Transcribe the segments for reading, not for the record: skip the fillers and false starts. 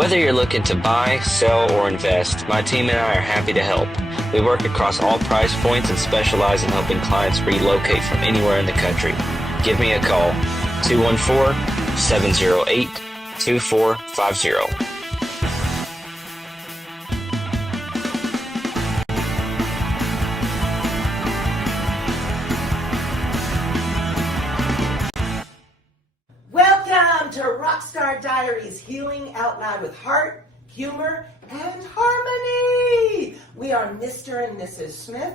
Whether you're looking to buy, sell, or invest, my team and I are happy to help. We work across all price points and specialize in helping clients relocate from anywhere in the country. Give me a call, 214-708-2450. Welcome to Rockstar Diaries, healing out loud with heart, humor, and harmony. We are Mr. and Mrs. Smith,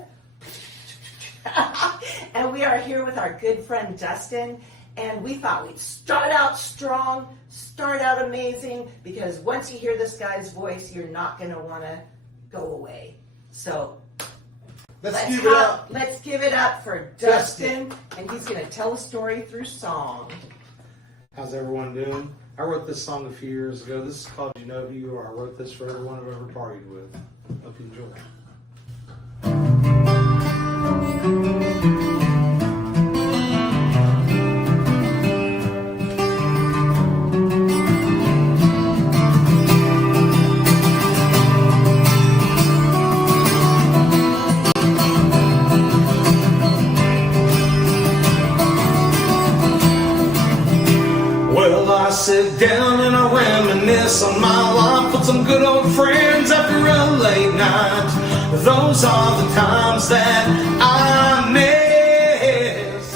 and we are here with our good friend Dustin, and we thought we'd start out strong, start out amazing, because once you hear this guy's voice, you're not going to want to go away. So let's give it up for Dustin, and he's going to tell a story through song. How's everyone doing? I wrote this song a few years ago. This is called You Know Who You Are. I wrote this for everyone I've ever partied with. Hope you enjoy. Well, I sit down and I reminisce on my life with some good old friends after a late night. Those are the times that I miss.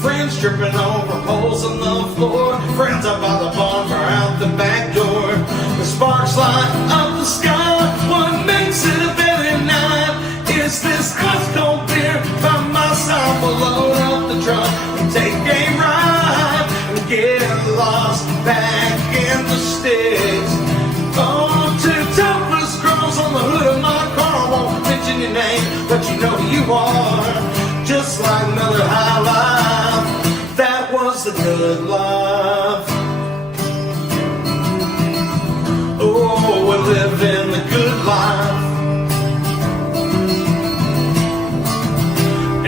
Friends tripping over holes in the floor. Friends up by the bonfire out the back door. The sparks light up the sky. What makes it a better night is this ice cold beer by my side. We'll load up the truck and take a ride. Get lost back in the sticks. Oh, two topless girls on the hood of my car. I won't mention your name, but you know who you are. Just like Miller High Life, that was the good life. Oh, we're living the good life.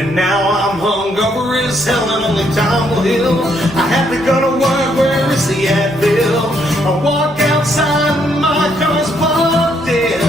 And now I'm hungover as hell and only time will heal. I have to go to work, where is the Advil? I walk outside and my car's plugged in.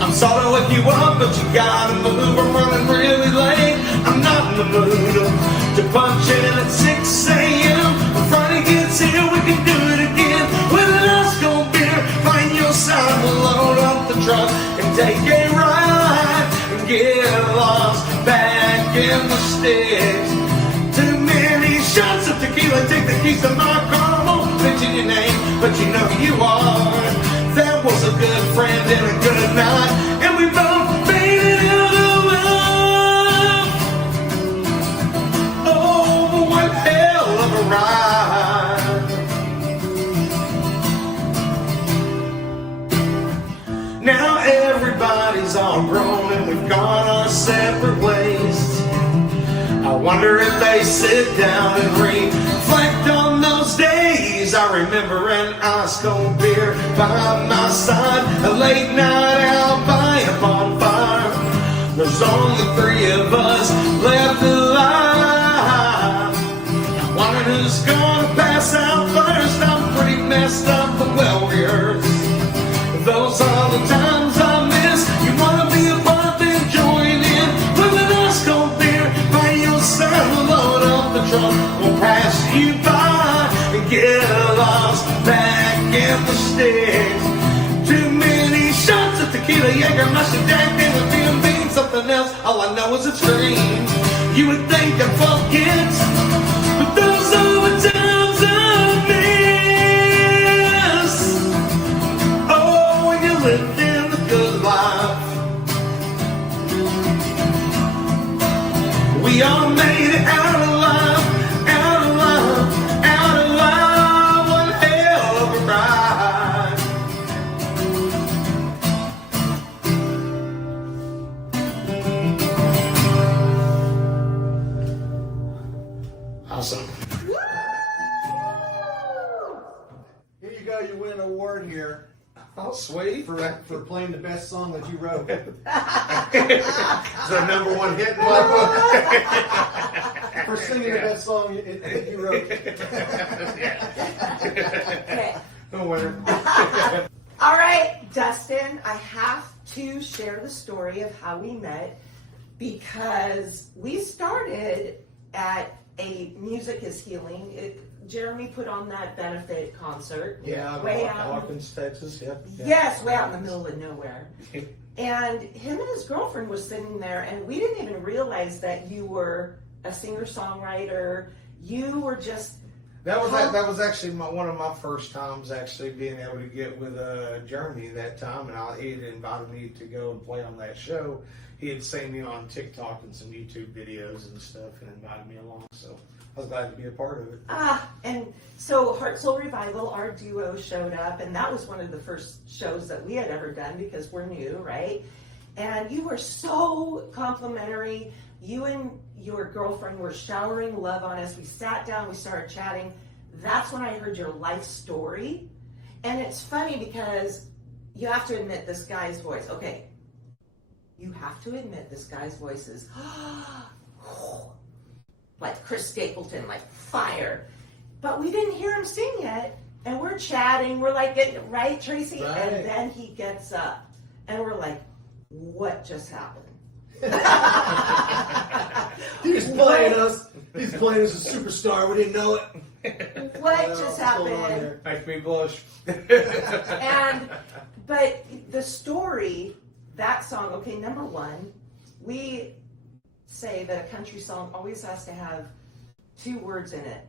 I'm sorry to wake you up, but you gotta move. I'm running really late, I'm not in the mood to punch in at 6 a.m. When Friday gets here, we can do it again. With an ice cold beer, find your side. We'll load up the truck and take a ride. Get lost back in the sticks. Too many shots of tequila. Take the keys to my car. I won't mention your name, but you know who you are. That was a good friend and a good night, and we both made it out of love. Oh, one hell of a ride. Now everybody's all grown and we've gone our separate ways. I wonder if they sit down and reflect on those days. I remember an ice cold beer by my side, a late night out by a bonfire. There's only 3 of us left alive. I wonder who's gonna pass out first. I'm pretty messed up, but well rehearsed. Those are the times I miss. You wanna be a part, then join in with an ice cold beer by your side. We'll load up the truck, we'll pass you by and get lost back in the sticks. Too many shots of tequila, Jägermeister, Jack Daniel's, B&B, something else. All I know is it's green. You would think I'm focused, but those are the times I miss. Oh, when you lived in the good life. We all made it out alive, out alive, out alive. One hell of a ride. Awesome. Here you go, you win an award here Oh, sweet. for playing the best song that you wrote. Is that #1 hit? For singing the best song you wrote. Okay. The winner. All right, Dustin, I have to share the story of how we met because we started at a Music is Healing. Jeremy put on that benefit concert. Yeah, way out. Hawkins, Texas. Yep. Yes, way out in the middle of nowhere. And him and his girlfriend were sitting there, and we didn't even realize that you were a singer-songwriter. You were just... That was actually one of my first times actually being able to get with Jeremy that time, and he had invited me to go and play on that show. He had seen me on TikTok and some YouTube videos and stuff and invited me along, so I was glad to be a part of it. And so Heart Soul Revival, our duo, showed up, and that was one of the first shows that we had ever done because we're new, right? And you were so complimentary. You and your girlfriend were showering love on us. We sat down, we started chatting. That's when I heard your life story. And it's funny because you have to admit this guy's voice. Okay, you have to admit this guy's voice is like Chris Stapleton, like fire. But we didn't hear him sing yet. And we're chatting. We're like, right, Tracy? Right. And then he gets up. And we're like, what just happened? He's playing us. He's playing as a superstar. We didn't know it. What just happened? Makes me blush. But the story, that song, okay, number one, we say that a country song always has to have 2 words in it.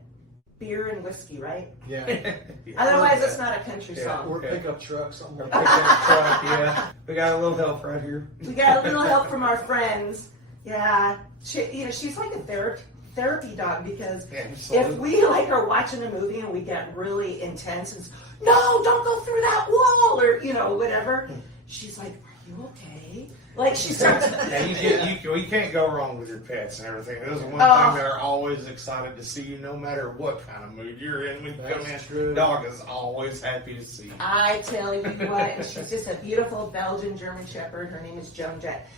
Beer and whiskey, right? Yeah. Otherwise, it's not a country song. Or pickup truck, something Or like pick that. up a truck, yeah. We got a little help right here. We got a little help from our friends. Yeah. She's like a therapy dog because Yeah, if absolutely. we like are watching a movie and we get really intense and no, don't go through that wall or whatever, she's like, are you okay? Like she starts. Yeah, you can't go wrong with your pets and everything. Those are one thing they're always excited to see you, no matter what kind of mood you're in. When you come That's in, true. dog is always happy to see you. I tell you what, she's just a beautiful Belgian German Shepherd. Her name is Joan Jett.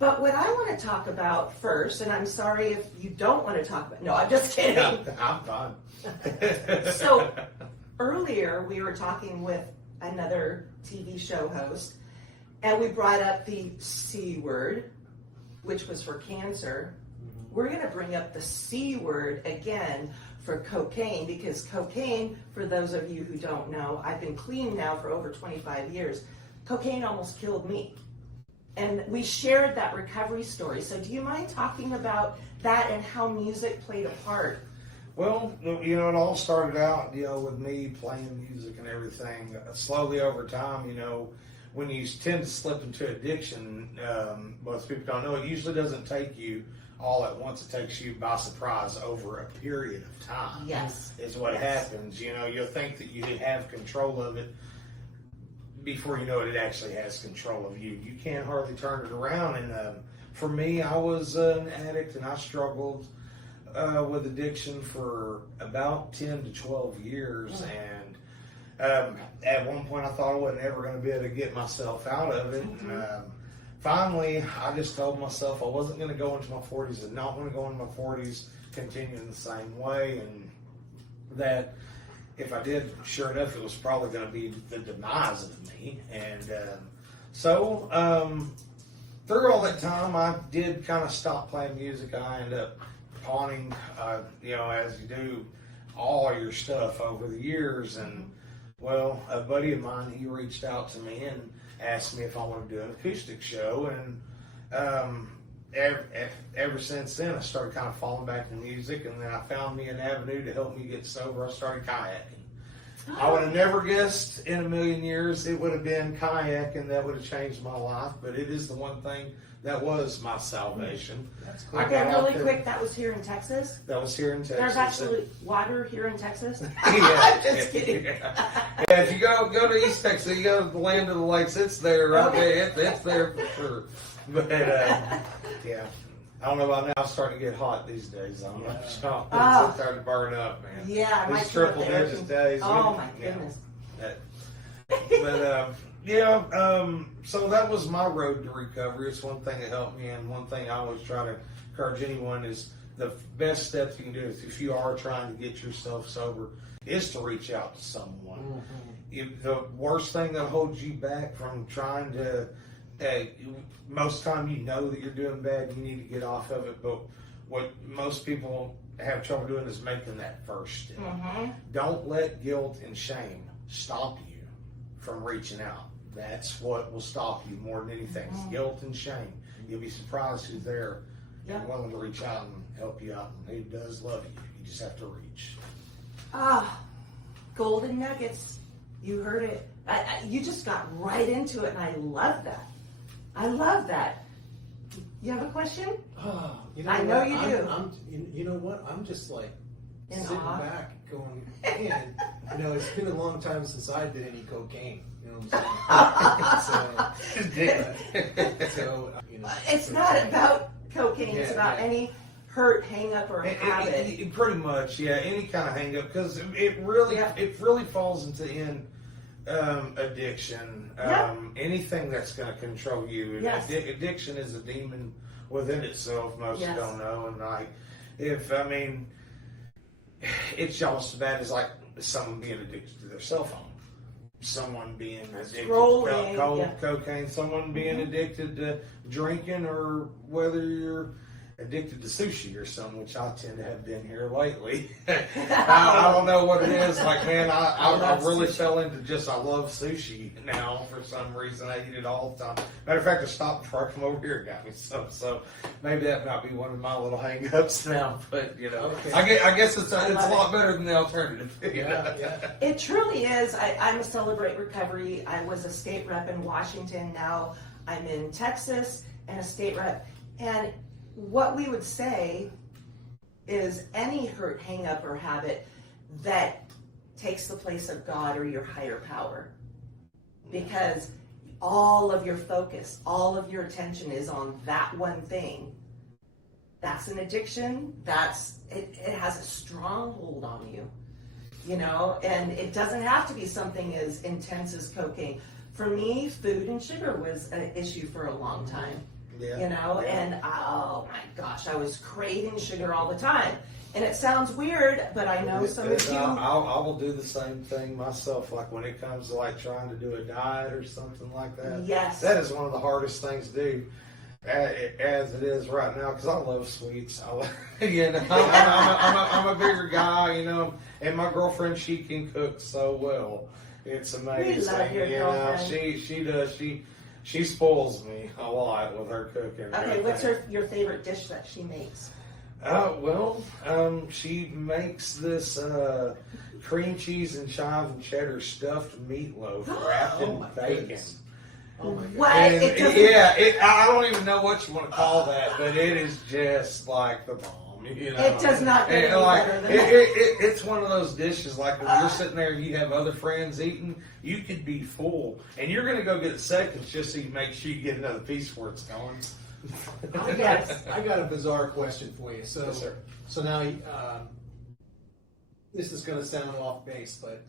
But what I want to talk about first, and I'm sorry if you don't want to talk about. No, I'm just kidding. I'm fine. So earlier we were talking with another TV show host, and we brought up the C word, which was for cancer. We're going to bring up the C word again for cocaine, because cocaine, for those of you who don't know, I've been clean now for over 25 years. Cocaine almost killed me. And we shared that recovery story. So do you mind talking about that and how music played a part? Well, it all started out, with me playing music and everything. Slowly over time, when you tend to slip into addiction, most people don't know, it usually doesn't take you all at once. It takes you by surprise over a period of time. Yes. Is what happens. You'll think that you have control of it. Before you know it, it actually has control of you. You can't hardly turn it around. And for me, I was an addict, and I struggled with addiction for about 10 to 12 years. And at one point, I thought I wasn't ever going to be able to get myself out of it. And finally, I just told myself I wasn't going to go into my 40s and not want to go into my 40s continuing the same way. And that if I did, sure enough, it was probably going to be the demise of me. And so through all that time, I did kind of stop playing music. I ended up pawning, as you do, all your stuff over the years. And, well, a buddy of mine, he reached out to me and asked me if I wanted to do an acoustic show. And ever since then, I started kind of falling back to music, and then I found me an avenue to help me get sober. I started kayaking. I would have never guessed in a million years it would have been kayaking that would have changed my life, but it is the one thing that was my salvation. That's cool. Okay, really quick, that was here in Texas? That was here in Texas. There's actually water here in Texas? I'm just kidding. Yeah, if you go to East Texas, you go to the land of the lakes, it's there, right? Okay. It's there for sure. But, yeah. I don't know about now. It's starting to get hot these days. I'm not sure. It's starting to burn up, man. Yeah, my These triple digit days. Oh my goodness. So that was my road to recovery. It's one thing that helped me, and one thing I always try to encourage anyone is the best steps you can do is, if you are trying to get yourself sober, is to reach out to someone. The worst thing that holds you back from trying to, most time you know that you're doing bad, you need to get off of it, but what most people have trouble doing is making that first step. Don't let guilt and shame stop you from reaching out. That's what will stop you more than anything. It's guilt and shame. You'll be surprised who's there and willing to reach out and help you out, and who does love you. You just have to reach. Golden nuggets. You heard it. You just got right into it, and I love that. I love that. You have a question? You know I know you do. You know what? I'm just like In sitting awe. back going, man, it's been a long time since I did any cocaine. You know what I'm saying? So, It's not about cocaine. It's about any hurt, hang up, or habit. Pretty much, yeah. Any kind of hang up, because it really falls into addiction. Anything that's going to control you. And addiction is a demon within itself. Most don't know, and it's almost as bad as like someone being addicted to their cell phone. Someone being addicted to cocaine, someone being addicted to drinking, or whether you're addicted to sushi or something, which I tend to have been here lately. I don't know what it is. Like, man, I really fell into I love sushi now for some reason. I eat it all the time. Matter of fact, I stopped before I come over here and got me some. So maybe that might be one of my little hang-ups now. But, I guess it's a lot better than the alternative. It truly is. I'm a Celebrate Recovery. I was a state rep in Washington. Now I'm in Texas and a state rep. And what we would say is any hurt, hang up, or habit that takes the place of God or your higher power. Because all of your focus, all of your attention is on that one thing. That's an addiction. It has a stronghold on you. And it doesn't have to be something as intense as cocaine. For me, food and sugar was an issue for a long time. And oh my gosh, I was craving sugar all the time. And it sounds weird, but I know some of you. I will do the same thing myself. Like when it comes to like trying to do a diet or something like that. Yes. That is one of the hardest things to do, as it is right now, because I love sweets. I'm a bigger guy, and my girlfriend, she can cook so well. It's amazing. We love your girlfriend. She does. She spoils me a lot with her cooking. Okay, what's your favorite dish that she makes? She makes this cream cheese and chives and cheddar stuffed meatloaf wrapped in bacon. Oh my God. What? I don't even know what you want to call that, but it is just like the bomb. It does not get any better than that. It's one of those dishes, like when you're sitting there and you have other friends eating, you could be full, and you're going to go get seconds just so you make sure you get another piece before it's gone. I got a bizarre question for you. So, Yes, sir. So now, this is going to sound off base, but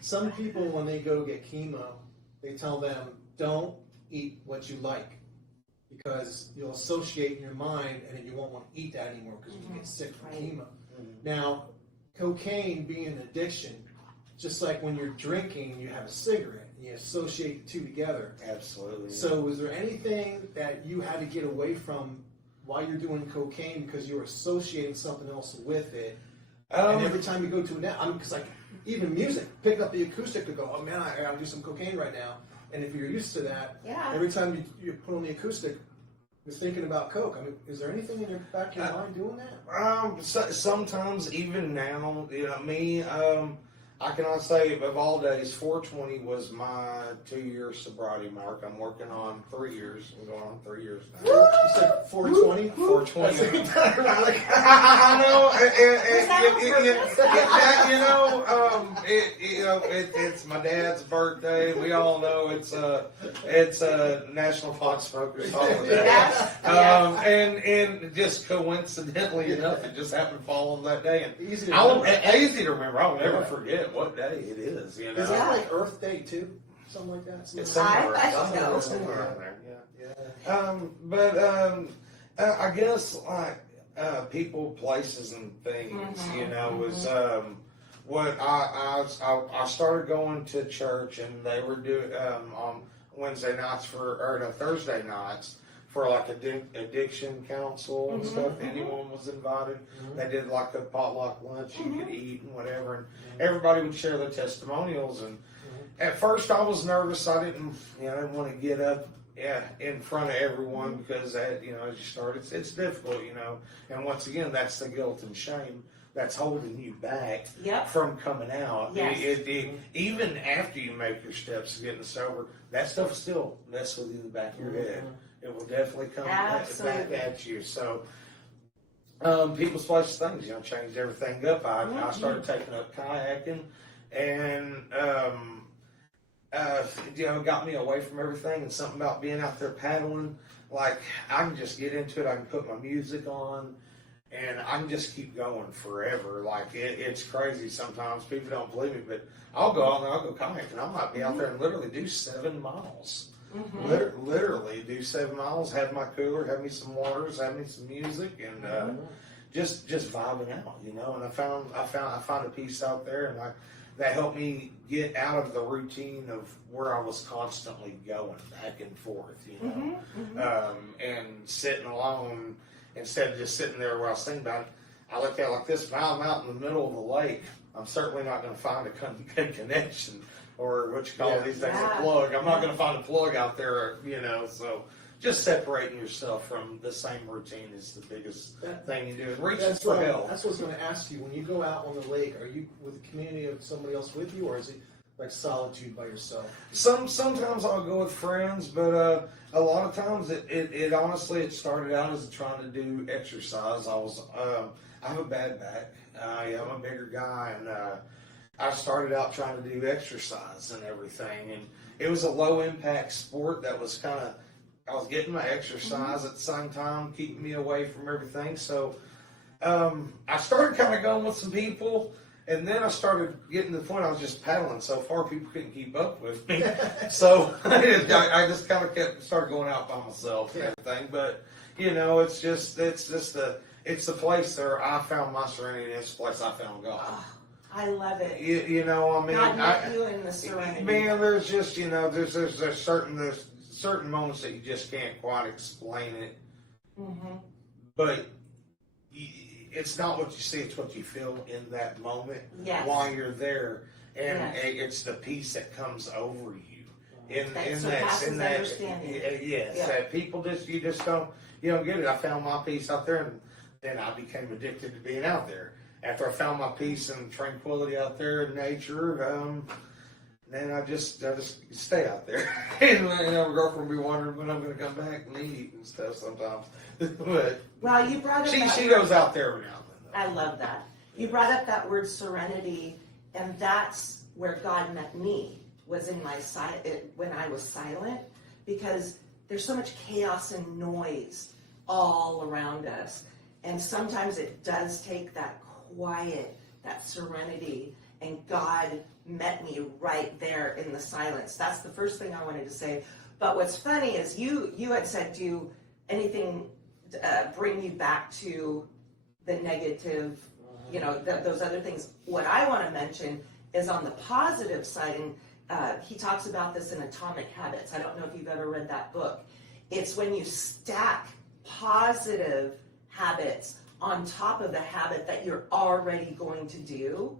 some people, when they go get chemo, they tell them, don't eat what you like, because you'll associate in your mind, and then you won't want to eat that anymore because you get sick from chemo. Now, cocaine being an addiction, just like when you're drinking, you have a cigarette, and you associate the two together. Absolutely. So was there anything that you had to get away from while you're doing cocaine because you were associating something else with it? And every time you go to because like even music, pick up the acoustic to go, oh man, I gotta do some cocaine right now. And if you're used to that, every time you put on the acoustic, you're thinking about coke. I mean, is there anything in your back of your mind doing that? Sometimes, even now, me, I cannot say of all days, 420 was my 2-year sobriety mark. I'm working on 3 years. I'm going on 3 years now. You said 420? 420. It's my dad's birthday. We all know it's a National Pot Smokers holiday. And just coincidentally enough, it just happened to fall on that day. And easy to remember. I'll never forget what day it is. Is that like Earth Day too? Something like that? It's somewhere somewhere around there. Yeah. I guess like people, places, and things. You know, was what I started going to church, and they were doing on Wednesday nights Thursday nights for like addiction counsel and stuff. Anyone was invited. They did like a potluck lunch. You could eat and whatever, and everybody would share their testimonials. And at first, I was nervous. I didn't want to get up in front of everyone because as you start, it's difficult, And once again, that's the guilt and shame that's holding you back from coming out. Yes. Even after you make your steps to getting sober, that stuff still messes with you in the back of your head. It will definitely come back at you. So, people's places, things, changed everything up. I started taking up kayaking, and got me away from everything. And something about being out there paddling, like I can just get into it. I can put my music on, and I can just keep going forever. Like it's crazy. Sometimes people don't believe me, but I'll go out and I'll go kayaking. I might be out there and literally do 7 miles. Literally do 7 miles. Have my cooler, have me some waters, have me some music, and just vibing out, And I found a peace out there, and that helped me get out of the routine of where I was constantly going back and forth, and sitting alone instead of just sitting there where I was thinking about it. I looked at it like this: if I'm out in the middle of the lake, I'm certainly not going to find a good connection, or what you call these things, a plug. I'm not going to find a plug out there, So just separating yourself from the same routine is the biggest thing you do. And reaching for help. That's what I was going to ask you. When you go out on the lake, are you with a community of somebody else with you, or is it like solitude by yourself? Sometimes I'll go with friends, but a lot of times it honestly it started out as trying to do exercise. I have a bad back. I'm a bigger guy, and I started out trying to do exercise and everything, and it was a low impact sport that was I was getting my exercise at the same time, keeping me away from everything. So I started kind of going with some people, and then I started getting to the point I was just paddling so far people couldn't keep up with me. So I just kind of started going out by myself and everything. But it's the place where I found my serenity. It's the place I found God. Oh, I love it. God met you in the serenity. Man, there's just there's certain moments that you just can't quite explain it. But it's not what you see, it's what you feel in that moment while you're there. And it's the peace that comes over you. That people you just don't get it. I found my peace out there, and then I became addicted to being out there. After I found my peace and tranquility out there in nature, then I just stay out there. And my girlfriend will be wondering when I'm going to come back and eat and stuff sometimes. But well, you brought up she goes out there every now and then. I love that. You brought up that word serenity, and that's where God met me, was in my when I was silent, because there's so much chaos and noise all around us. And sometimes it does take that quiet, that serenity, and God met me right there in the silence. That's the first thing I wanted to say. But what's funny is you had said, do anything bring you back to the negative, those other things. What I want to mention is on the positive side, and he talks about this in Atomic Habits. I don't know if you've ever read that book. It's when you stack positive habits on top of the habit that you're already going to do.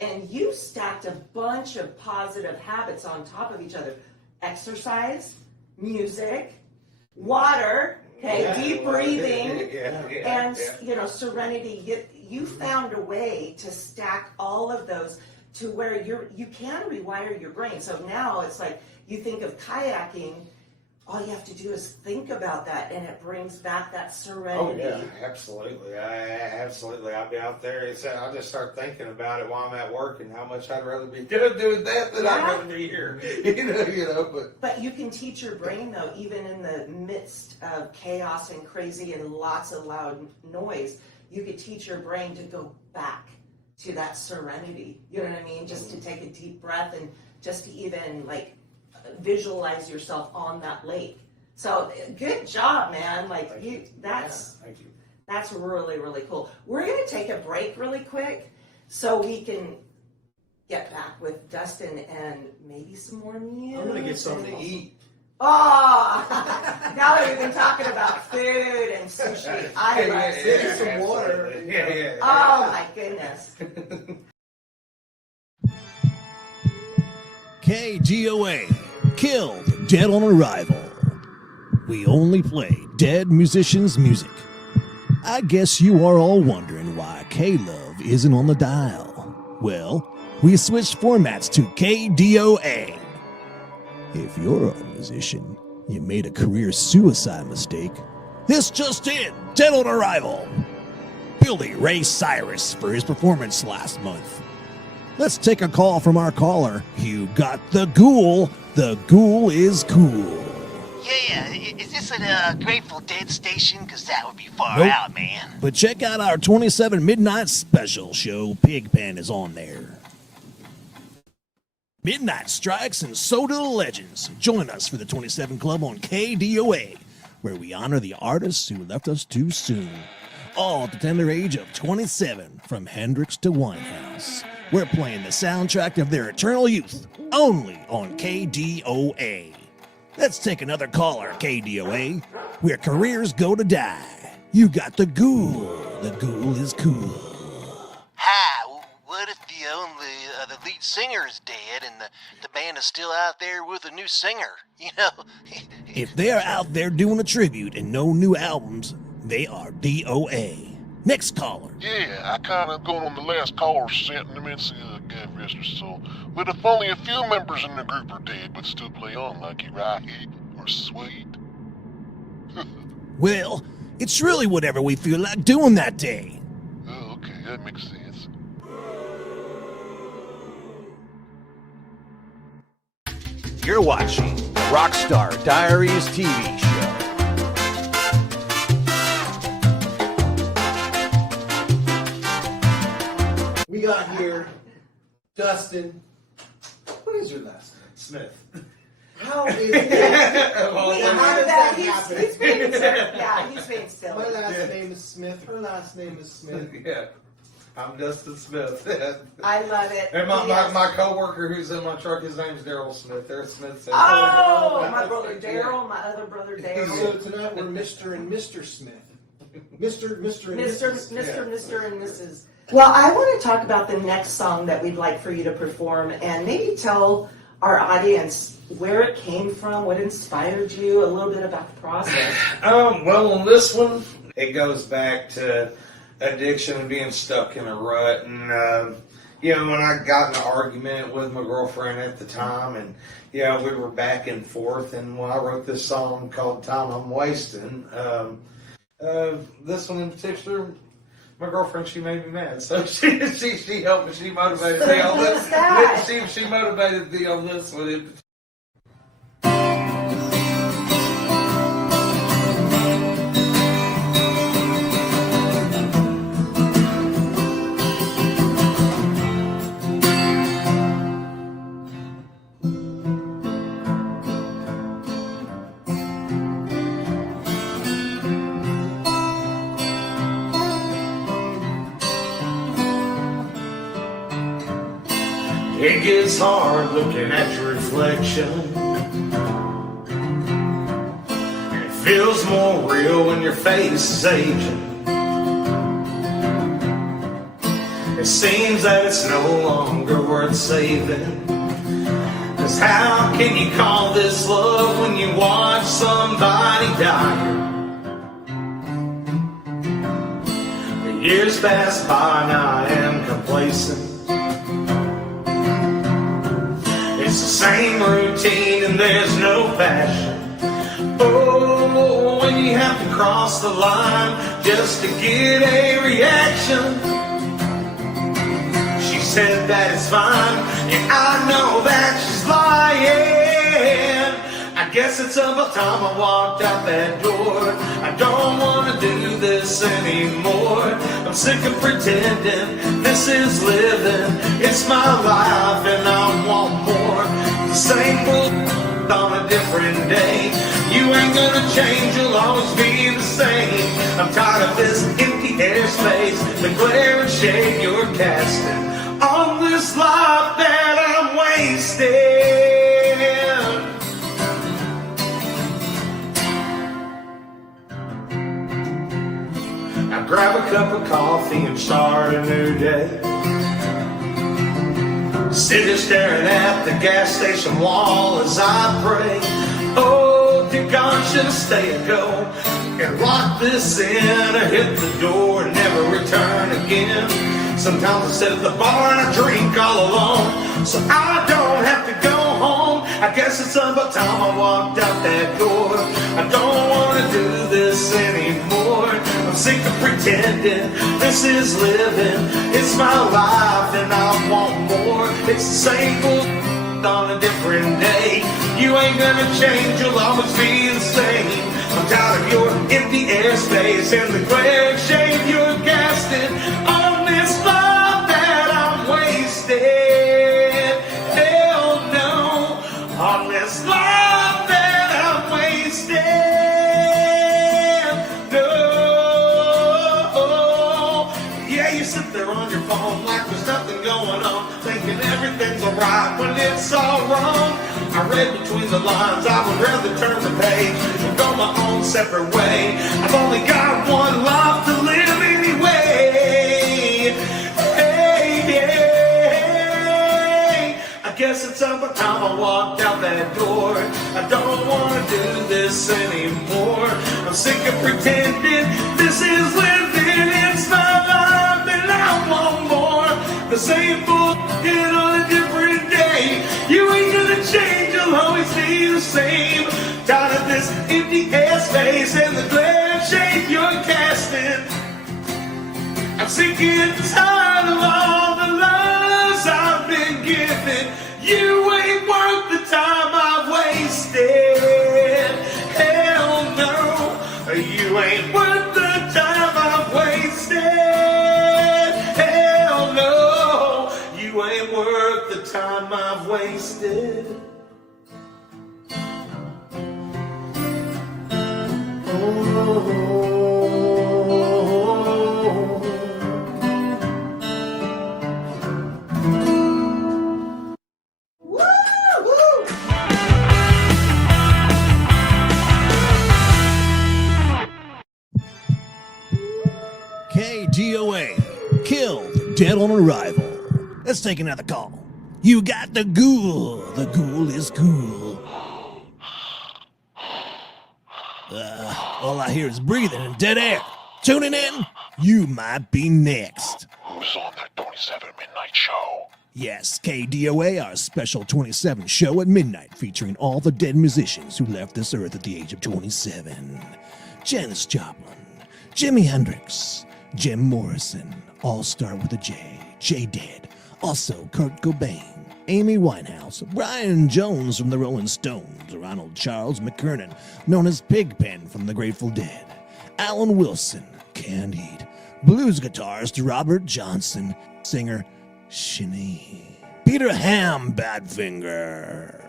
And you stacked a bunch of positive habits on top of each other. Exercise, music, water, deep breathing, and serenity. You found a way to stack all of those to where you can rewire your brain. So now it's like you think of kayaking, all you have to do is think about that, and it brings back that serenity. Oh, yeah, absolutely. I'll be out there. I just start thinking about it while I'm at work and how much I'd rather be doing that than I'd rather be here. But you can teach your brain, though, even in the midst of chaos and crazy and lots of loud noise, you could teach your brain to go back to that serenity. You know what I mean? Just to take a deep breath and just to even, visualize yourself on that lake. So good job, man. Thank you. That's really, really cool. We're going to take a break really quick so we can get back with Dustin and maybe some more music. I'm going to get something to eat. Oh, now that we've been talking about food and sushi, I love Get sushi. some water. Yeah. Oh my goodness. KDOA, killed dead on arrival. We only play dead musicians' music. I guess you are all wondering why K-Love isn't on the dial. Well, we switched formats to KDOA. If you're a musician, you made a career suicide mistake. This just in, dead on arrival. Billy Ray Cyrus for his performance last month. Let's take a call from our caller. You got the ghoul. The ghoul is cool. Yeah, is this a Grateful Dead station? Because that would be far Nope. out, man. But check out our 27 Midnight Special show. Pigpen is on there. Midnight strikes and so do the legends. Join us for the 27 Club on KDOA, where we honor the artists who left us too soon. All at the tender age of 27, from Hendrix to Winehouse. We're playing the soundtrack of their eternal youth, only on KDOA. Let's take another caller, KDOA, where careers go to die. You got the ghoul. The ghoul is cool. Hi, what if the lead singer is dead and the band is still out there with a new singer? You know? If they're out there doing a tribute and no new albums, they are DOA. Next caller. Yeah, I kind of going on the last caller's sentiments, Mr. So, but if only a few members in the group are dead, but still play on like you right or sweet. Well, it's really whatever we feel like doing that day. Oh, okay, that makes sense. You're watching Rockstar Diaries TV show. We got here Dustin. What is your last name? Smith. How is We that? How heard does that. that happen? He's being yeah, he's being silly. My last name is Smith. Her last name is Smith. Yeah. I'm Dustin Smith. I love it. And my Yes. co-worker who's in my truck, his name's Daryl Smith. There's Smith. Oh, my brother Daryl, my other brother So Daryl. tonight we're Mr. and Mr. Smith. Mr. and Mr. Mrs. Mr. and Mrs. Well, I want to talk about the next song that we'd like for you to perform and maybe tell our audience where it came from, what inspired you, a little bit about the process. Well, on this one, it goes back to addiction and being stuck in a rut. And, when I got in an argument with my girlfriend at the time, and, we were back and forth. And when I wrote this song called Time I'm Wasting, this one in particular, my girlfriend, she made me mad. So she helped me. She motivated me on this. She motivated me on this one. It gets hard looking at your reflection. And it feels more real when your face is aging. It seems that it's no longer worth saving. 'Cause how can you call this love when you watch somebody die? The years pass by and I am complacent. It's the same routine and there's no passion. Oh, when you have to cross the line just to get a reaction. She said that it's fine, and I know that she's lying. I guess it's about time I walked out that door. I don't want to do this anymore. I'm sick of pretending this is living. It's my life and I want more. The same bull on a different day. You ain't gonna change, you'll always be the same. I'm tired of this empty airspace, the glare and shade you're casting on this life that I'm wasting. I grab a cup of coffee and start a new day. Sit there staring at the gas station wall as I pray. Oh, dear God, should I stay or go and lock this in or hit the door and never return again? Sometimes I sit at the bar and I drink all alone, so I don't have to go home. I guess it's about time I walked out that door. I don't want to do this anymore. I'm sick of pretending this is living. It's my life and I want more. It's the same bull on a different day. You ain't gonna change, you'll always be the same. I'm tired of your empty airspace and the glare and shade you're casting on this love that I'm wasting. Hell no, on this love that I'm wasting. No. Yeah, you sit there on your phone like there's nothing going on, thinking everything's alright when it's all wrong. I read between the lines, I would rather turn the page and go my own separate way. I've only got one life to live anyway. Hey, hey, I guess it's about time I walked out that door. I don't want to do this anymore. I'm sick of pretending this is living. It's my life and I want more. The same bullshit on a different day. You ain't gonna change, you'll always be the same. Tired of this empty airspace and the glare and shade you're casting. I'm sick and tired of all the lies I've been given. You ain't worth the time I've wasted. Hell no, you ain't worth the time I've wasted. Hell no, you ain't worth the time I've wasted. KDOA, killed, dead on arrival. Let's take another call. You got the ghoul. The ghoul is cool. All I hear is breathing and dead air. Tuning in, you might be next. Who's on that 27 midnight show? Yes, KDOA, our special 27 show at midnight, featuring all the dead musicians who left this earth at the age of 27. Janis Joplin, Jimi Hendrix, Jim Morrison, all start with a J. J dead. Also Kurt Cobain, Amy Winehouse, Brian Jones from the Rolling Stones, Ronald Charles McKernan, known as Pigpen from the Grateful Dead, Alan Wilson, Canned Heat, blues guitarist Robert Johnson, singer Shani, Peter Ham Badfinger.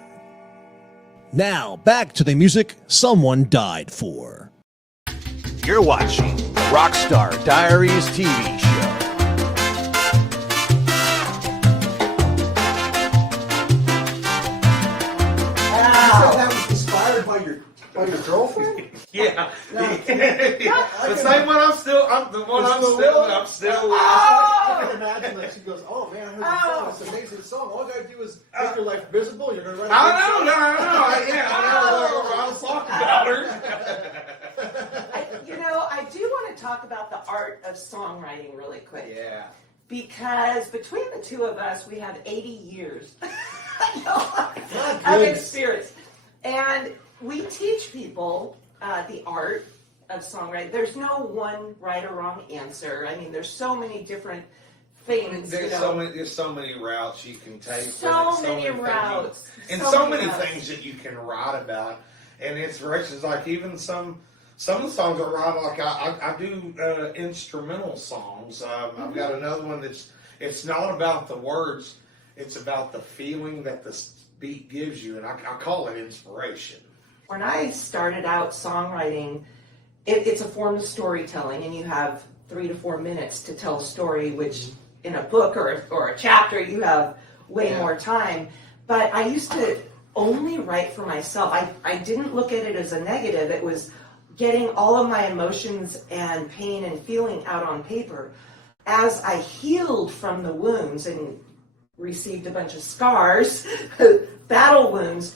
Now, back to the music someone died for. You're watching Rockstar Diaries TV show. That was inspired by your girlfriend? Yeah. No. The same one I'm still with. I can imagine that she goes, oh man, I heard this song. It's an amazing song. All you gotta do is make your life visible. You're gonna write a I know. I was talking about her. I do want to talk about the art of songwriting really quick. Yeah. Because between the two of us, we have 80 years of experience. And we teach people the art of songwriting. There's no one right or wrong answer. I mean, there's so many different things. There's so many routes you can take. So many routes. And so many things that you can write about. And inspirations, like even some of the songs I write, like I do instrumental songs. I've got another one it's not about the words, it's about the feeling that the beat gives you, and I call it inspiration. When I started out songwriting, it's a form of storytelling, and you have 3 to 4 minutes to tell a story, which in a book or a chapter, you have way more time. But I used to only write for myself. I didn't look at it as a negative. It was getting all of my emotions and pain and feeling out on paper. As I healed from the wounds and received a bunch of scars, battle wounds,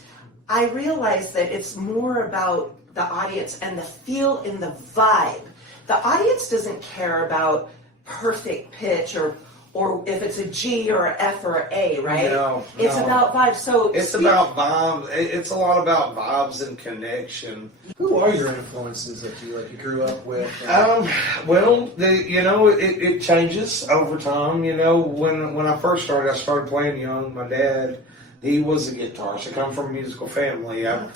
I realized that it's more about the audience and the feel in the vibe. The audience doesn't care about perfect pitch or if it's a G or an F or an A, right? It's about vibes. So it's about vibes. It's a lot about vibes and connection. Who are your influences that you grew up with? Well, it changes over time. When I first started, I started playing young. My dad, he was a guitarist. I come from a musical family. I'm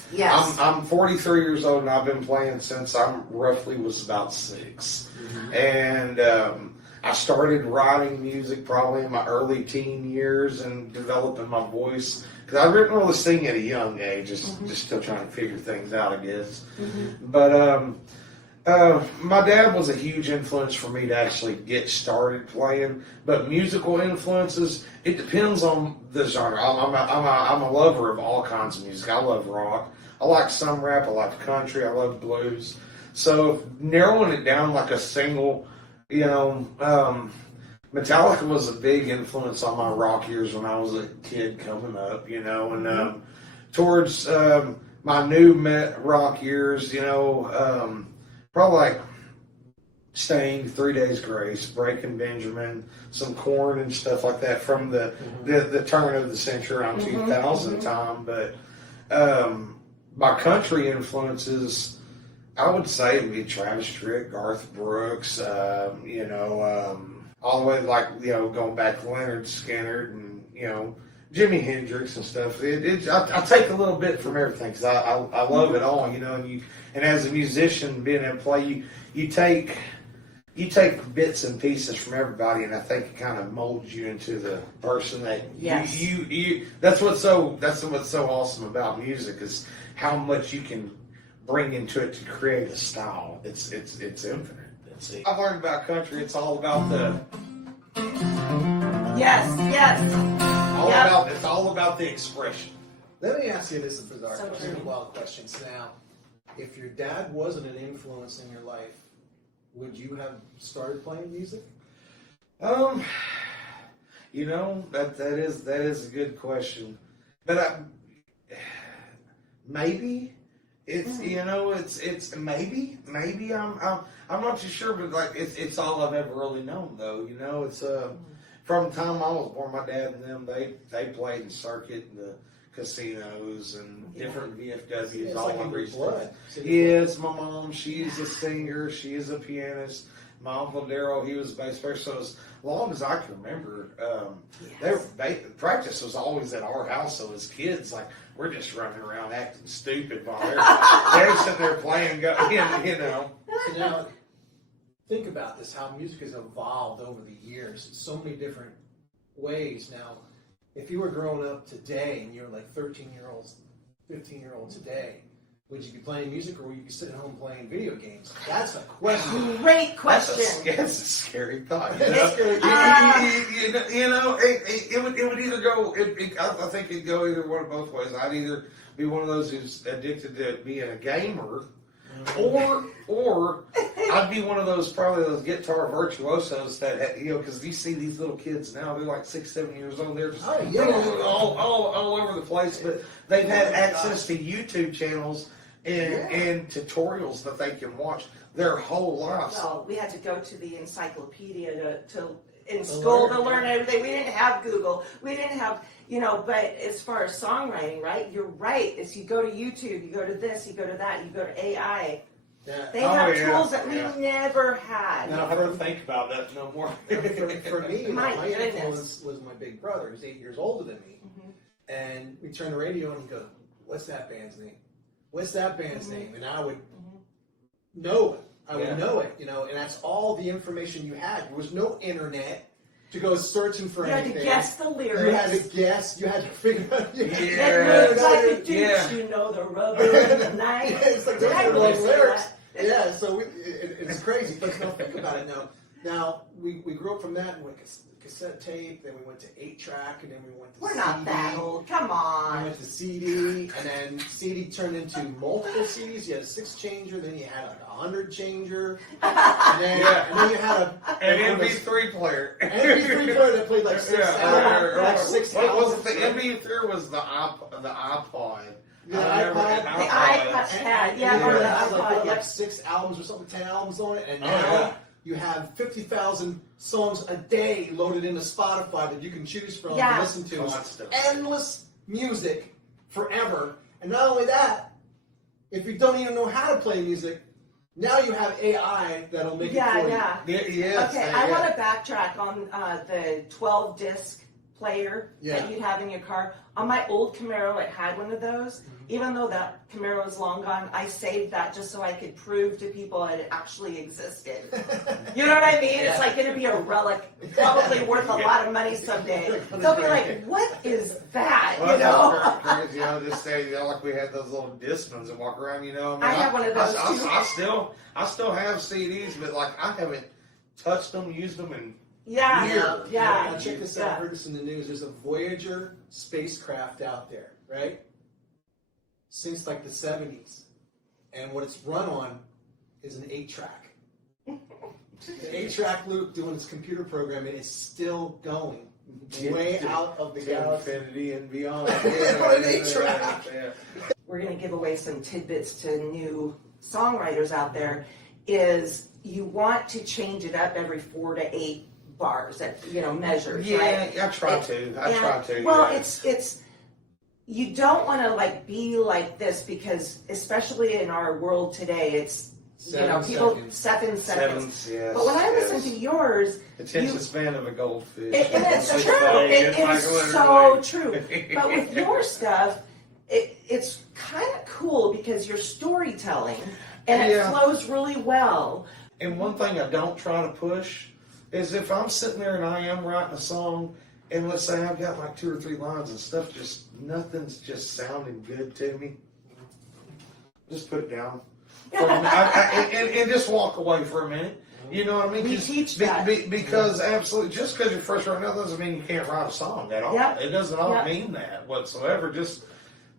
43 years old, and I've been playing since I roughly was about 6. And I started writing music probably in my early teen years and developing my voice. Because I didn't really sing at a young age, just still trying to figure things out, I guess. But my dad was a huge influence for me to actually get started playing. But musical influences, it depends on the genre. I'm a lover of all kinds of music. I love rock. I like some rap. I like country. I love blues. So narrowing it down like a single, Metallica was a big influence on my rock years when I was a kid coming up, and towards my new rock years, probably like Stained, 3 Days Grace, Breaking Benjamin, some Chord and stuff like that from the turn of the century around 2000 time. But my country influences, I would say it would be Travis Tritt, Garth Brooks, all the way going back to Leonard Skinner and Jimi Hendrix and stuff. I take a little bit from everything because I love it all, and as a musician being able to play, you take bits and pieces from everybody, and I think it kind of molds you into the person that you. That's what's so awesome about music is how much you can bring into it to create a style. It's infinite. I've learned about country. It's all about it's all about the expression. Let me ask you this, bizarre question, wild questions. Now, if your dad wasn't an influence in your life, would you have started playing music? That is a good question, but maybe. It's it's maybe I'm not too sure, but it's all I've ever really known though. It's from the time I was born, my dad and them they played in circuit in the casinos and different VFWs all over East Coast. It's my mom. She's a singer. She is a pianist. My Uncle Daryl, he was a bass player. So as long as I can remember, practice was always at our house. So as kids, we're just running around acting stupid while they're sitting there playing, So now, think about this, how music has evolved over the years in so many different ways. Now, if you were growing up today and you were 13-year-olds, 15-year-olds today, would you be playing music or would you be sitting home playing video games? That's a question. Great question. That's a scary thought. It would either go. I think it'd go either one of both ways. I'd either be one of those who's addicted to being a gamer, or I'd be one of those guitar virtuosos that because you see these little kids now, they're 6, 7 years old, they're just all over the place, but they've had access to YouTube channels and tutorials that they can watch their whole lives. Well, we had to go to the encyclopedia in school to learn everything. We didn't have Google. We didn't have, but as far as songwriting, right? You're right. As you go to YouTube, you go to this, you go to that, you go to AI. Yeah. They have tools that we never had. Now, I don't think about that no more. For me, my influence was my big brother, who's 8 years older than me. And we turn the radio on and go, what's that band's name? What's that band's name? And I would know it. I would know it, and that's all the information you had. There was no internet. to go searching for You had anything. to guess the lyrics. You had to guess. You had to figure out. It looks like a douche, you know, the rubber in the night. It's like Did I those really are say lyrics. that? Yeah, so it's crazy. But now think about it now. Now, we grew up from that and went cassette tape, then we went to 8-track, and then we went to We're CD. not that old. Come We on. went to CD, and then CD turned into multiple CDs. You had a 6-changer, then you had like a 100-changer, and then you had an MP3 player. an MP3 player that played like six albums. What was it? The MP3 was the iPod. The iPod. The iPad, It the had iPod, like 6 albums or something, 10 albums on it, and now you have 50,000 songs a day loaded into Spotify that you can choose from to listen to. Constantly. Endless music forever. And not only that, if you don't even know how to play music, now you have AI that'll make it for you. Okay, I want to backtrack on the 12-disc player that you'd have in your car. On my old Camaro, it had one of those. Even though that Camaro is long gone, I saved that just so I could prove to people that it actually existed. You know what I mean? It's like going to be a relic, probably worth a lot of money someday. They'll be like, what is that? Well, You know? that's crazy. Just say, like we had those little Discmans that walk around, you know. I have one of those too. I still have CDs, but like I haven't touched them, used them, and Yeah. Now check this out. I heard this in the news. There's a Voyager spacecraft out there, right? Since like the 70s. And what it's run on is an 8-track. The 8-track loop doing its computer programming is still going. Way out of the galaxy. infinity and beyond. On an 8-track. We're going to give away some tidbits to new songwriters out there. Is you want to change it up every 4 to 8 bars that measures. Right? I try to. Well, it's you don't want to like be like this because especially in our world today, it's 7 people seconds. 7 seconds. Yes, But when I listen to yours, attention span of a goldfish. and it's true. It is so true. But with your stuff, it's kind of cool because you're storytelling and it flows really well. And one thing I don't try to push is if I'm sitting there and I am writing a song, and let's say I've got like 2 or 3 lines and stuff, nothing's just sounding good to me, just put it down. And just walk away for a minute. You know what I mean? We teach that. Because absolutely, just because you're first writing out doesn't mean you can't write a song at all. Yep. It doesn't all mean that whatsoever. Just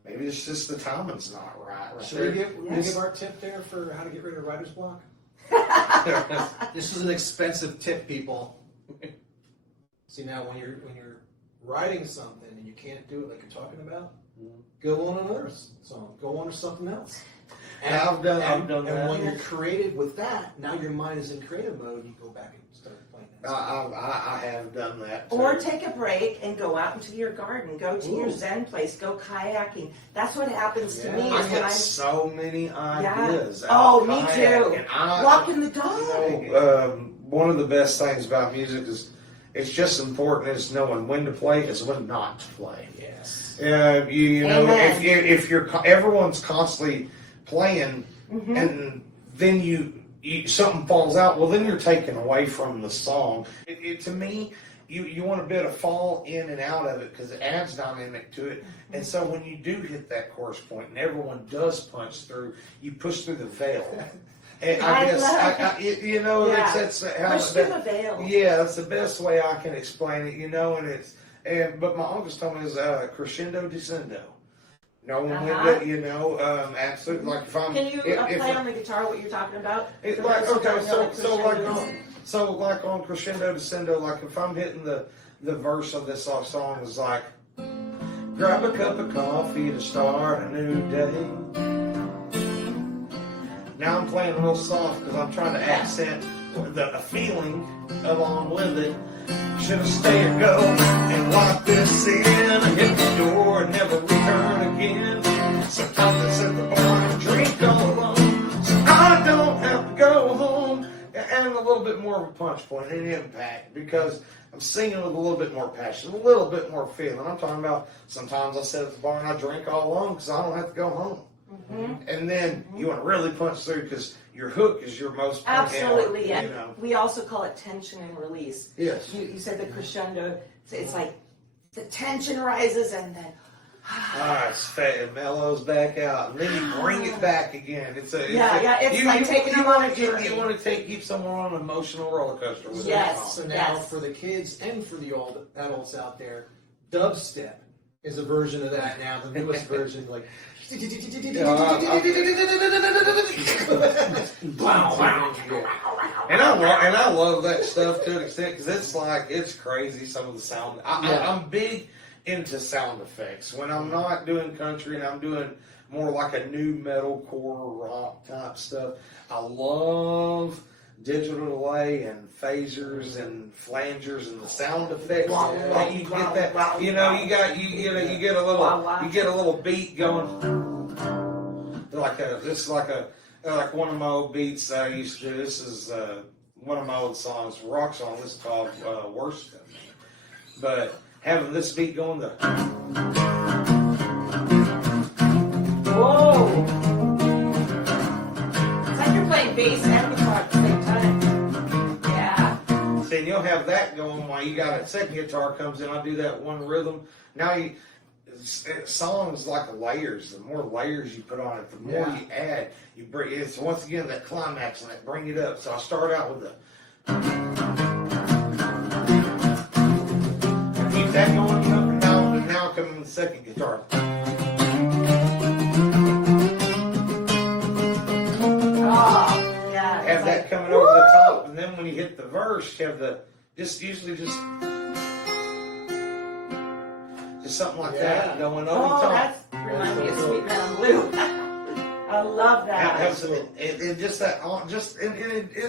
maybe it's just the timing's not right. Should we give our tip there for how to get rid of writer's block? This is an expensive tip, people. See, now when you're writing something and you can't do it like you're talking about, go on another song. Go on to something else. And I've done that. And when you're creative with that, now your mind is in creative mode. You go back and start playing that. I have done that too. Or take a break and go out into your garden. Go to your Zen place. Go kayaking. That's what happens to me. I is when get so many ideas. Oh, me too. Walking the dog. One of the best things about music is it's just important as knowing when to play as when not to play. Yes. You know, if everyone's constantly playing and then you something falls out, well, then you're taken away from the song. To me, you want a bit of fall in and out of it because it adds dynamic to it. And so when you do hit that chorus point and everyone does punch through, you push through the veil. And I guess that's how push through the veil. Yeah, that's the best way I can explain it. But my uncle's told me is crescendo descendo. Knowing when to, absolutely. Like if I'm, can you play on the guitar what you're talking about? Like on crescendo descendo, like if I'm hitting the verse of this song is like, grab a cup of coffee to start a new day. Now I'm playing real soft because I'm trying to accent the feeling along with it. Should have stayed or go and lock this in. I hit the door and never return again. Sometimes I sit at the bar and drink all alone, so I don't have to go home. And a little bit more of a punch point and impact because I'm singing with a little bit more passion, a little bit more feeling. I'm talking about sometimes I sit at the bar and I drink all alone because I don't have to go home. And then you want to really punch through because your hook is your most Absolutely, yeah. you know. We also call it tension and release. Yes. You said the crescendo. It's like the tension rises and then. It's fat, it mellows back out, and then you bring it back again. It's like taking them on a journey. You want to keep someone on an emotional roller coaster with Yes. So now for the kids and for the old adults out there, dubstep is a version of that now. The newest version, like. And I love that stuff to an extent because it's crazy. Some of the sound. I'm big into sound effects when I'm not doing country and I'm doing more like a new metalcore rock type stuff. I love digital delay and phasers and flangers and the sound effects. You get that, you get a little beat going. Like one of my old beats I used to do. This is one of my old songs, rock song. This is called "Worse Than Me." But having this beat going, Whoa! It's like you're playing bass and guitar at the same time. Yeah. then you'll have that going while you got a second guitar comes in. I'll do that one rhythm. Now songs like layers. The more layers you put on it, the more you add. You bring it's once again that climax and that bring it up. So I start out with keep that going up and down, and now come in the second guitar. Have that coming over the top, and then when you hit the verse, you have the usually just something like that going over the top. That reminds me of Sweet Man Blue. I love that. It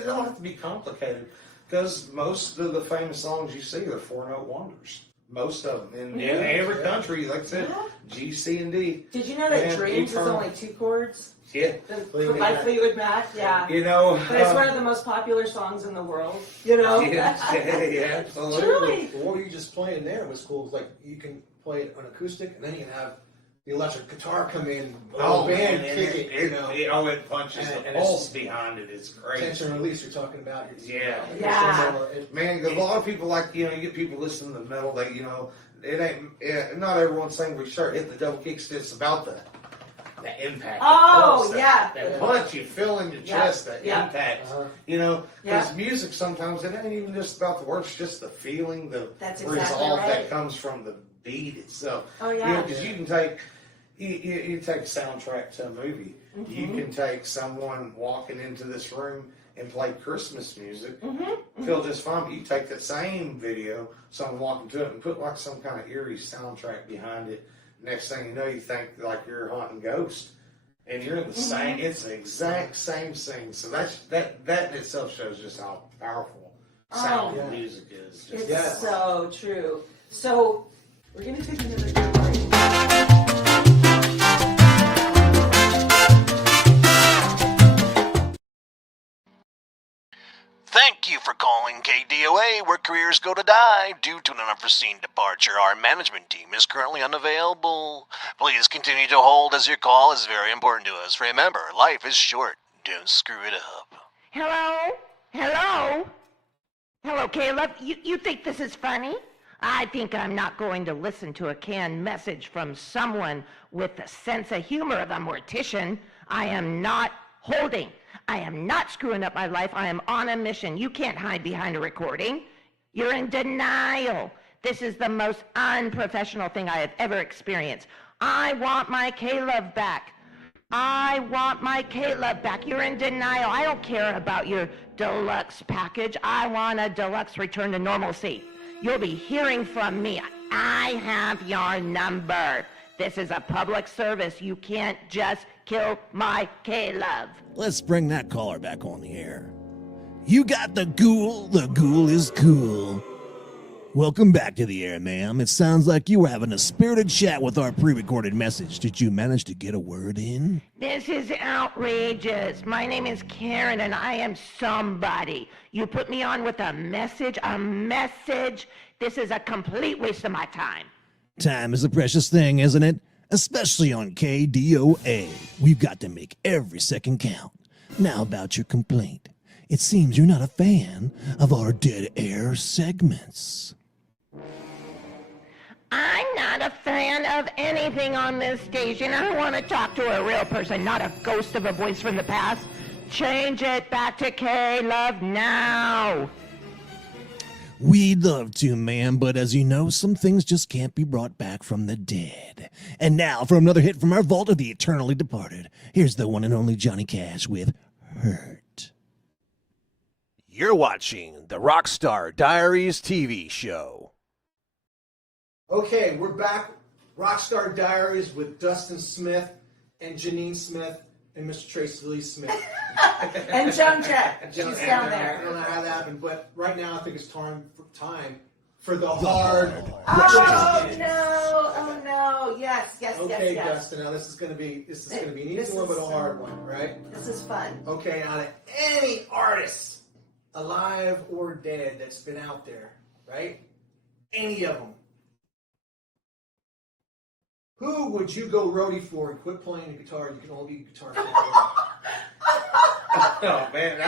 don't have to be complicated because most of the famous songs you see are 4-note wonders. Most of them in every country, like I said, G, C, and D. Did you know that Dreams is only 2 chords? Yeah. By Fleetwood Mac, yeah. You know. But it's one of the most popular songs in the world, you know? Yeah, absolutely. Truly. What you just playing there was cool. It's like you can play it on acoustic, and then you can have the electric guitar come in, band kick it, you know. It punches the pulse behind it. It's great. Tension release you're talking about. Yeah. Man, a lot of people like, you get people listening to metal, they, it ain't, not everyone's saying we start hitting the double kicks, it's about the impact. Oh, yeah. That punch you feel in your chest, that impact. Because music sometimes, it ain't even just about the words, it's just the feeling, the resolve that comes from the beat itself. Oh, yeah. Because you can take, you take a soundtrack to a movie. Mm-hmm. You can take someone walking into this room and play Christmas music, feel just fine. But you take that same video, someone walking to it, and put like some kind of eerie soundtrack behind it. Next thing you know, you think like you're hunting ghosts, and you're in the same. It's the exact same thing. So that in itself shows just how powerful sound and music is. It's so true. So we're gonna take another break. Thank you for calling KDOA, where careers go to die due to an unforeseen departure. Our management team is currently unavailable. Please continue to hold, as your call is very important to us. Remember, life is short. Don't screw it up. Hello? Hello? Hello, Caleb. You think this is funny? I think I'm not going to listen to a canned message from someone with the sense of humor of a mortician. I am not holding. I am not screwing up my life. I am on a mission. You can't hide behind a recording. You're in denial. This is the most unprofessional thing I have ever experienced. I want my Caleb back. I want my Caleb back. You're in denial. I don't care about your deluxe package. I want a deluxe return to normalcy. You'll be hearing from me. I have your number. This is a public service. You can't just kill my Caleb. Let's bring that caller back on the air. You got the ghoul. The ghoul is cool. Welcome back to the air, ma'am. It sounds like you were having a spirited chat with our pre-recorded message. Did you manage to get a word in? This is outrageous. My name is Karen, and I am somebody. You put me on with a message? This is a complete waste of my time. Time is a precious thing, isn't it? especially on KDOA. We've got to make every second count. Now about your complaint. It seems you're not a fan of our dead air segments. I'm not a fan of anything on this station. I want to talk to a real person, not a ghost of a voice from the past. Change it back to K-Love now. We'd love to, ma'am, but as you know, some things just can't be brought back from the dead. And now for another hit from our vault of the eternally departed. Here's the one and only Johnny Cash with Hurt. You're watching the Rockstar Diaries TV show. Okay, we're back. Rockstar Diaries with Dustin Smith and Janine Smith and Mr. Tracy Lee Smith. And Joan Jett. She's down I there. don't know how that happened, but right now I think it's time for the hard. Oh no! Oh no! Yes, yes, Okay, yes, yes. Dustin. Now this is gonna be an easy one, but a hard one, right? This is fun. Okay, out of any artist, alive or dead, that's been out there, right? Any of them. Who would you go roadie for and quit playing the guitar? You can only be a guitar player. Oh man,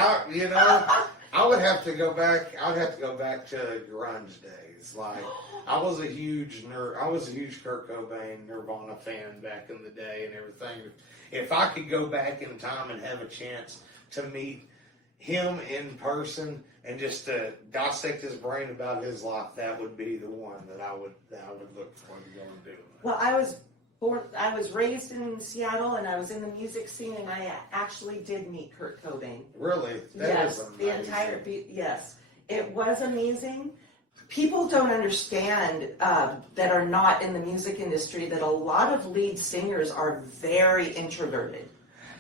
I would have to go back. I would have to go back to grunge days. Like I was a huge Kurt Cobain, Nirvana fan back in the day and everything. If I could go back in time and have a chance to meet him in person and just to dissect his brain about his life, that would be the one that I would look forward to going and do. Well, I was raised in Seattle, and I was in the music scene, and I actually did meet Kurt Cobain. Really? Yes, is the entire yes, it was amazing. People don't understand that are not in the music industry that a lot of lead singers are very introverted,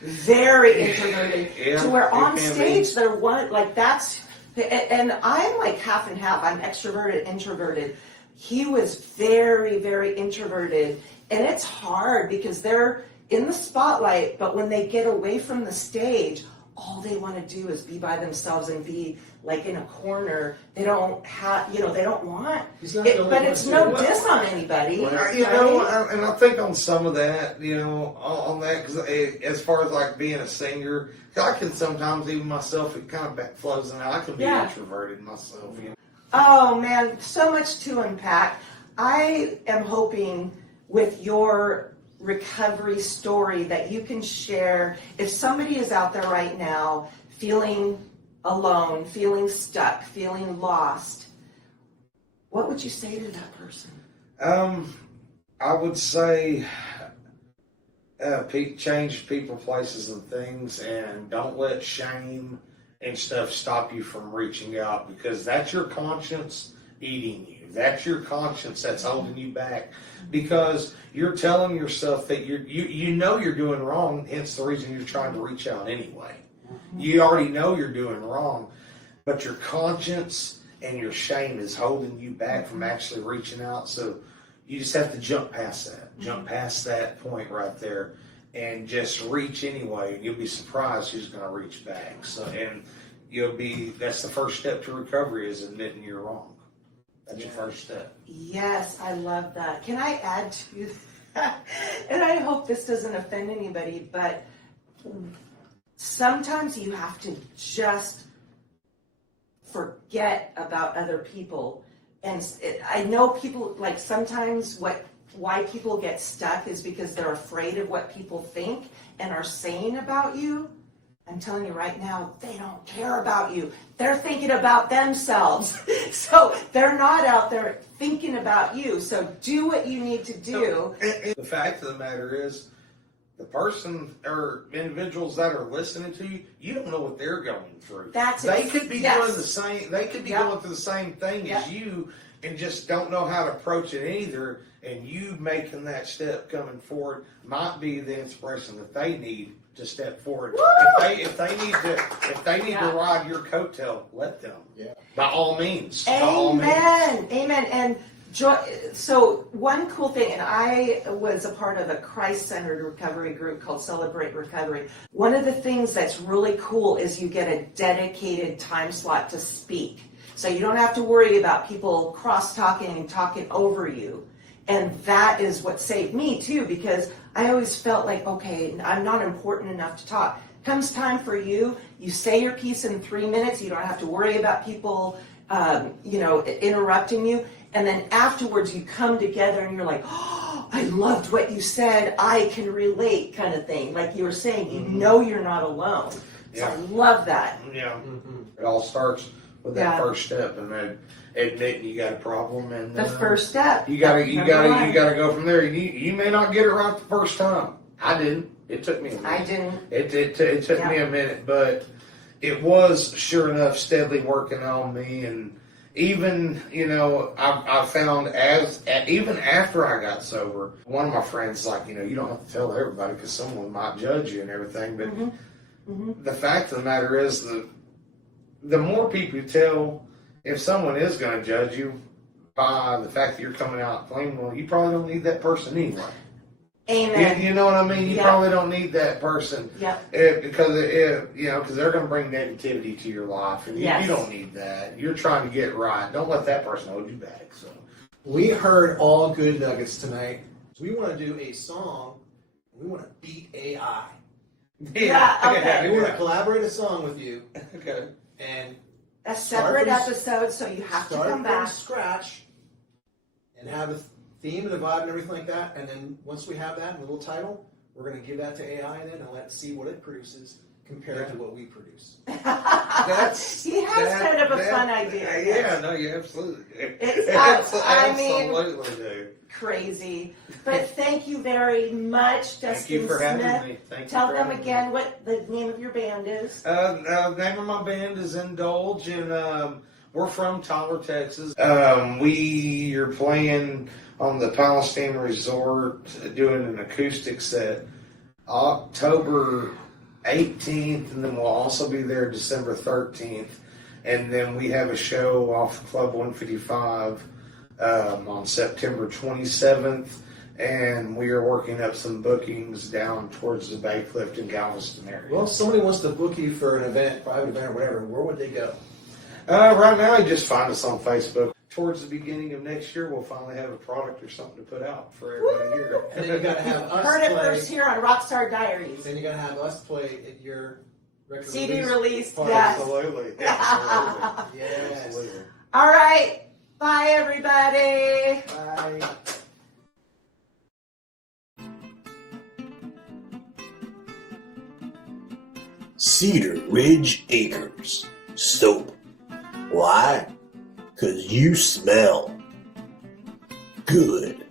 to where on stage they're one like that's. And I'm like half and half. I'm extroverted, introverted. He was very, very introverted. And it's hard because they're in the spotlight, but when they get away from the stage, all they want to do is be by themselves and be like in a corner. They don't have, they don't want it, but it's no diss on anybody. Well, and I think on some of that, on that, because as far as like being a singer, I can sometimes even myself, it kind of flows in. I can be introverted myself. Oh man, so much to unpack. I am hoping with your recovery story that you can share. If somebody is out there right now feeling alone, feeling stuck, feeling lost, what would you say to that person? I would say change people, places, and things, and don't let shame and stuff stop you from reaching out, because that's your conscience eating you. That's your conscience that's holding you back, because you're telling yourself that you know you're doing wrong, hence the reason you're trying to reach out anyway. You already know you're doing wrong, but your conscience and your shame is holding you back from actually reaching out. So you just have to jump past that point right there, and just reach anyway. You'll be surprised who's going to reach back. So, and that's the first step to recovery, is admitting you're wrong. That's your first step. Yes, I love that. Can I add to that? And I hope this doesn't offend anybody, but sometimes you have to just forget about other people. And I know people, like sometimes why people get stuck is because they're afraid of what people think and are saying about you. I'm telling you right now, they don't care about you. They're thinking about themselves. So they're not out there thinking about you. So do what you need to do. The fact of the matter is, the person or individuals that are listening to you, you don't know what they're going through. They could be doing the same. They could be going through the same thing as you, and just don't know how to approach it either. And you making that step coming forward might be the inspiration that they need to step forward. If they need to ride your coattail, let them. Yeah. By all means. Amen. Amen. And so one cool thing, and I was a part of a Christ-centered recovery group called Celebrate Recovery. One of the things that's really cool is you get a dedicated time slot to speak. So you don't have to worry about people cross-talking and talking over you. And that is what saved me too, because I always felt like, okay, I'm not important enough to talk. Comes time for you, you say your piece in 3 minutes, you don't have to worry about people, interrupting you. And then afterwards you come together and you're like, oh, I loved what you said, I can relate, kind of thing. Like you were saying, you know you're not alone. So I love that. Yeah. It all starts with that first step, and then admitting you got a problem, and the first step. You gotta go from there. You may not get it right the first time. I didn't. It took me a minute. I didn't. It took me a minute, but it was sure enough steadily working on me. And even, I found even after I got sober, one of my friends like, you don't have to tell everybody because someone might judge you and everything. But the fact of the matter is that the more people you tell, if someone is going to judge you by the fact that you're coming out clean, well, you probably don't need that person anyway. Amen. You know what I mean? You probably don't need that person. Because they're going to bring negativity to your life, and you don't need that. You're trying to get it right. Don't let that person hold you back. So we heard all good nuggets tonight. We want to do a song. We want to beat AI. Okay. We want to collaborate a song with you. Okay. And a separate episode, so you have to come back. Start from scratch and have a theme and a vibe and everything like that. And then once we have that and a little title, we're going to give that to AI then and let's see what it produces compared to what we produce. He has kind of a fun idea. Yeah, no, you absolutely. It's absolutely do. Crazy. But thank you very much, Dustin Smith. Thank you for having me. Tell them again what the name of your band is. The name of my band is Indulge, and we're from Tyler, Texas. We are playing on the Palestine Resort, doing an acoustic set October 18th, and then we'll also be there December 13th. And then we have a show off Club 155 on September 27th, and we are working up some bookings down towards the Bay Cliff and Galveston area. Well, if somebody wants to book you for an event, private event or whatever, where would they go? Right now, you just find us on Facebook. Towards the beginning of next year, we'll finally have a product or something to put out for everybody here. And then you got to have us Heard it play. first here on Rockstar Diaries. Then you got to have us play at your record CD release. party. Yes. Absolutely. Absolutely. Yes. Absolutely. All right. Bye, everybody. Bye. Cedar Ridge Acres soap. Why? 'Cause you smell good.